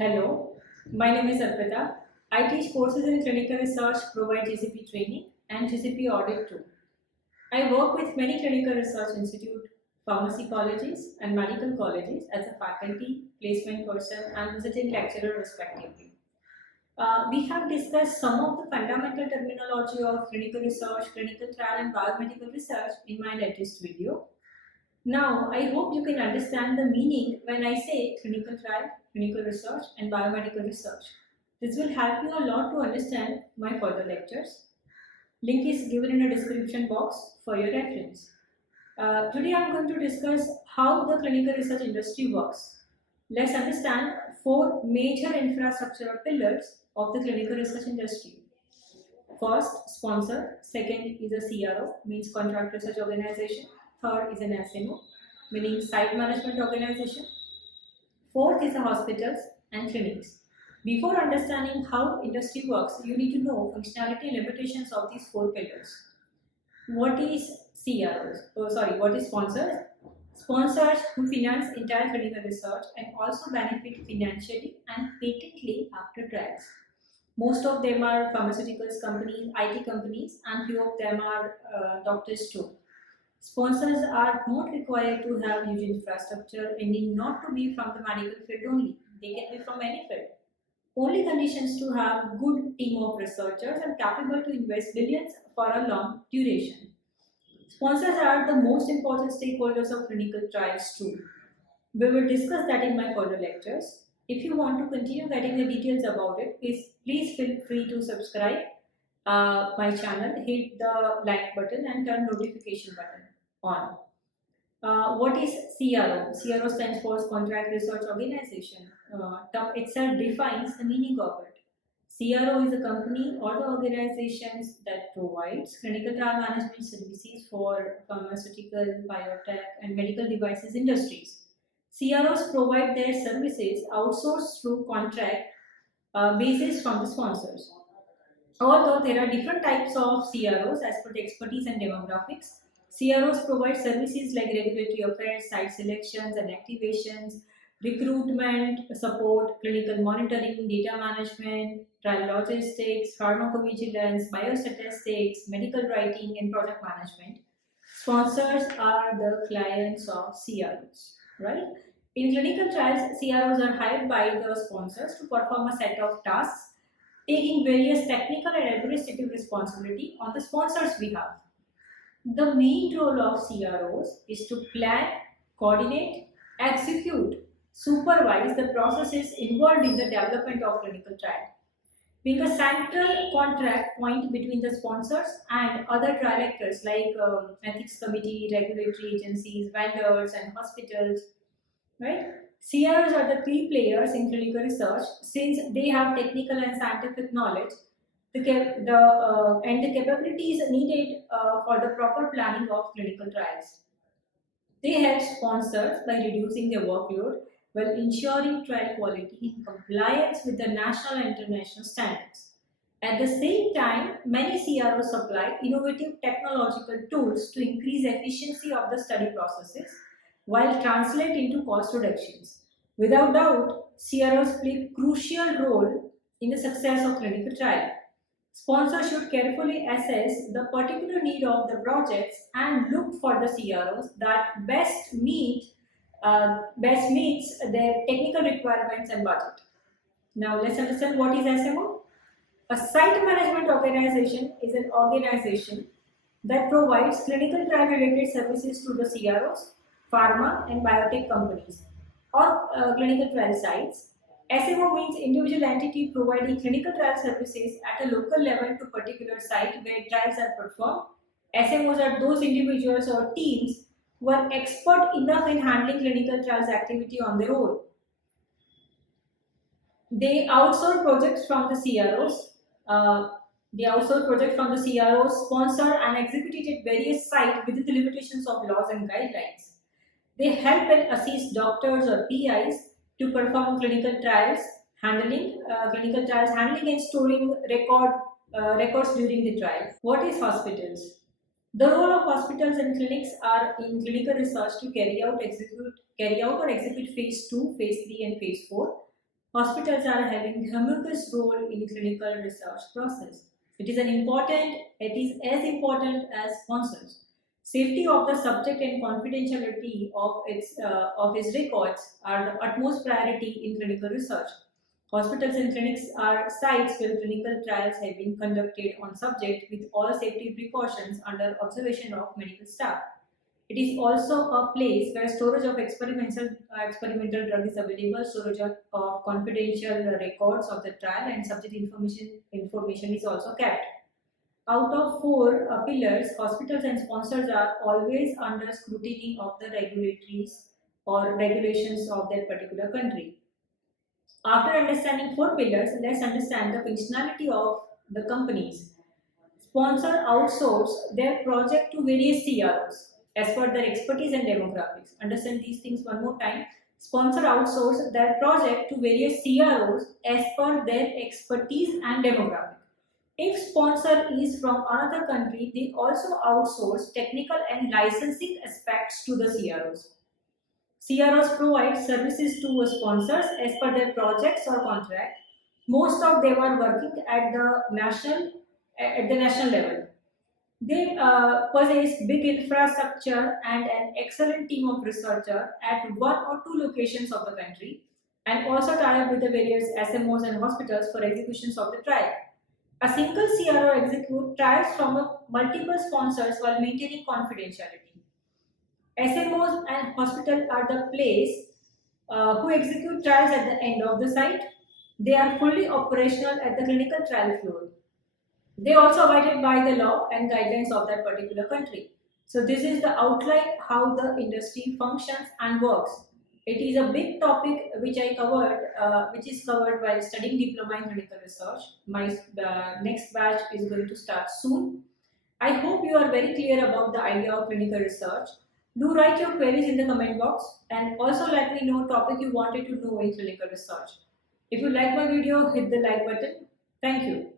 Hello, my name is Arpita. I teach courses in clinical research, provide GCP training and GCP audit too. I work with many clinical research institute, pharmacy colleges and medical colleges as a faculty, placement person and visiting lecturer respectively. We have discussed some of the fundamental terminology of clinical research, clinical trial and biomedical research in my latest video. Now, I hope you can understand the meaning when I say clinical trial, clinical research and biomedical research. This will help you a lot to understand my further lectures. Link is given in the description box for your reference. Today I am going to discuss how the clinical research industry works. Let's understand four major infrastructural pillars of the clinical research industry. First, sponsor. Second is a CRO, means contract research organization. Third is an SMO, meaning site management organization. Fourth is the hospitals and clinics. Before understanding how industry works, you need to know functionality and limitations of these four pillars. What is CROs? What is sponsors? Sponsors who finance entire clinical research and also benefit financially and patently after trials. Most of them are pharmaceuticals companies, IT companies, and few of them are doctors too. Sponsors are not required to have huge infrastructure and need not to be from the medical field only. They can be from any field. Only conditions to have good team of researchers and capable to invest billions for a long duration. Sponsors are the most important stakeholders of clinical trials too. We will discuss that in my further lectures. If you want to continue getting the details about it, please feel free to subscribe my channel, hit the like button and turn notification button on. What is CRO? CRO stands for Contract Research Organization. Term itself defines the meaning of it. CRO is a company or the organizations that provides clinical trial management services for pharmaceutical, biotech and medical devices industries. CROs provide their services outsourced through contract basis from the sponsors. Although there are different types of CROs as per the expertise and demographics, CROs provide services like regulatory affairs, site selections and activations, recruitment, support, clinical monitoring, data management, trial logistics, pharmacovigilance, biostatistics, medical writing, and project management. Sponsors are the clients of CROs, right? In clinical trials, CROs are hired by the sponsors to perform a set of tasks, taking various technical and administrative responsibility on the sponsor's behalf. The main role of CROs is to plan, coordinate, execute, supervise the processes involved in the development of clinical trial. Being a central contract point between the sponsors and other trial actors like ethics committee, regulatory agencies, vendors and hospitals, right? CROs are the key players in clinical research since they have technical and scientific knowledge and the capabilities needed for the proper planning of clinical trials. They help sponsors by reducing their workload while ensuring trial quality in compliance with the national and international standards. At the same time, many CROs supply innovative technological tools to increase efficiency of the study processes while translate into cost reductions. Without doubt, CROs play a crucial role in the success of clinical trial. Sponsors should carefully assess the particular need of the projects and look for the CROs that best meets their technical requirements and budget. Now let's understand what is SMO. A site management organization is an organization that provides clinical trial related services to the CROs, pharma and biotech companies or clinical trial sites. SMO means individual entity providing clinical trial services at a local level to particular site where trials are performed. SMOs are those individuals or teams who are expert enough in handling clinical trials activity on their own. They outsource projects from the CROs. Sponsor and execute it at various sites within the limitations of laws and guidelines. They help and assist doctors or PIs to perform clinical trials, handling and storing records during the trial. What is hospitals? The role of hospitals and clinics are in clinical research to carry out or execute phase 2, phase 3 and phase 4. Hospitals are having humongous role in clinical research process. It is as important as sponsors. Safety of the subject and confidentiality of his records are the utmost priority in clinical research. Hospitals and clinics are sites where clinical trials have been conducted on subjects with all safety precautions under observation of medical staff. It is also a place where storage of experimental drug is available, storage of confidential records of the trial, and subject information is also kept. Out of four pillars, hospitals and sponsors are always under scrutiny of the regulatories or regulations of that particular country. After understanding four pillars, let's understand the functionality of the companies. Sponsor outsource their project to various CROs as per their expertise and demographics. Understand these things one more time. Sponsor outsource their project to various CROs as per their expertise and demographics. If sponsor is from another country, they also outsource technical and licensing aspects to the CROs. CROs provide services to sponsors as per their projects or contract. Most of them are working at the national level. They possess big infrastructure and an excellent team of researchers at one or two locations of the country, and also tie up with the various SMOs and hospitals for executions of the trial. A single CRO executes trials from multiple sponsors while maintaining confidentiality. SMOs and hospitals are the place who execute trials at the end of the site. They are fully operational at the clinical trial floor. They also abided by the law and guidelines of that particular country. So this is the outline how the industry functions and works. It is a big topic which is covered while studying diploma in clinical research. My next batch is going to start soon. I hope you are very clear about the idea of clinical research. Do write your queries in the comment box and also let me know topic you wanted to know in clinical research. If you like my video, hit the like button. Thank you.